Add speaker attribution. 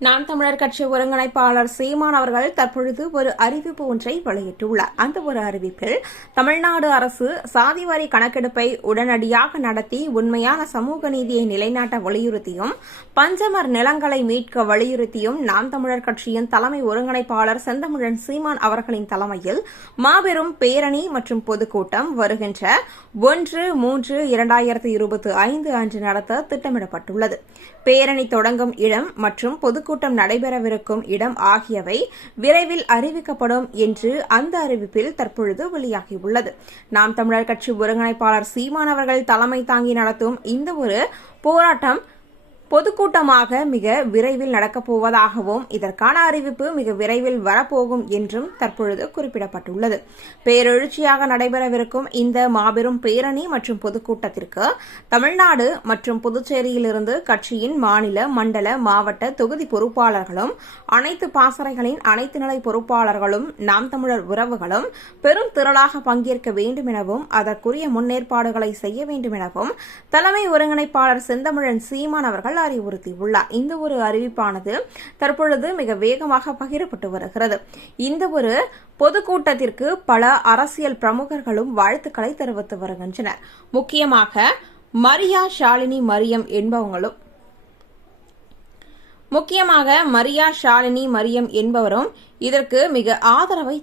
Speaker 1: நாம் தமிழர் கட்சி ஒருங்கிணைப்பாளர் சீமான் அவர்கள் தற்பொழுது ஒரு அறிவிப்பு ஒன்றை வெளியிட்டுள்ளார். அந்த ஒரு அறிவிப்பில் தமிழ்நாடு அரசு சாதிவாரி கணக்கெடுப்பை உடனடியாக நடத்தி உண்மையான சமூக நீதியை நிலைநாட்ட வலியுறுத்தியும் பஞ்சமர் நிலங்களை மீட்க வலியுறுத்தியும் நாம் தமிழர் கட்சியின் தலைமை ஒருங்கிணைப்பாளர் செந்தமிழன் சீமான் அவர்களின் தலைமையில் மாபெரும் பேரணி மற்றும் பொதுக்கூட்டம் வருகின்ற ஒன்று மூன்று இரண்டாயிரத்து இருபத்தி ஐந்து அன்று நடத்த திட்டமிடப்பட்டுள்ளது. பேரணி தொடங்கும் இடம் மற்றும் பொது பொதுக்கூட்டம் நடைபெறவிருக்கும் இடம் ஆகியவை விரைவில் அறிவிக்கப்படும் என்று அந்த அறிவிப்பில் தற்பொழுது வெளியாகியுள்ளது. நாம் தமிழர் கட்சி ஒருங்கிணைப்பாளர் சீமான் அவர்கள் தலைமை தாங்கி நடத்தும் இந்த ஒரு போராட்டம் பொதுக்கூட்டமாக மிக விரைவில் நடக்கப் போவதாகவும் இதற்கான அறிவிப்பு மிக விரைவில் வரப்போகும் என்றும் தற்பொழுது குறிப்பிடப்பட்டுள்ளது. பேரெழுச்சியாக நடைபெறவிருக்கும் இந்த மாபெரும் பேரணி மற்றும் பொதுக்கூட்டத்திற்கு தமிழ்நாடு மற்றும் புதுச்சேரியிலிருந்து கட்சியின் மாநில மண்டல மாவட்ட தொகுதி பொறுப்பாளர்களும் அனைத்து பாசறைகளின் அனைத்து நிலை பொறுப்பாளர்களும் நாம் தமிழர் உறவுகளும் பெரும் திரளாக பங்கேற்க வேண்டும் எனவும் அதற்குரிய முன்னேற்பாடுகளை செய்ய வேண்டும் எனவும் தலைமை ஒருங்கிணைப்பாளர் செந்தமிழன் சீமான் அவர்கள் அறிவுறுத்தியுள்ளார் இந்த ஒரு அறிவிப்பானது தற்பொழுது மிக வேகமாக பகிரப்பட்டு வருகிறது. இந்த ஒரு பொதுக்கூட்டத்திற்கு பல அரசியல் பிரமுகர்களும் வாழ்த்துக்களை தெரிவித்து வருகின்றனர். முக்கியமாக மரியா ஷாலினி மரியம் என்பவங்களும் முக்கியமாக மரியா ஷாலினி மரியம் என்பவரும் இதற்கு மிக ஆதரவை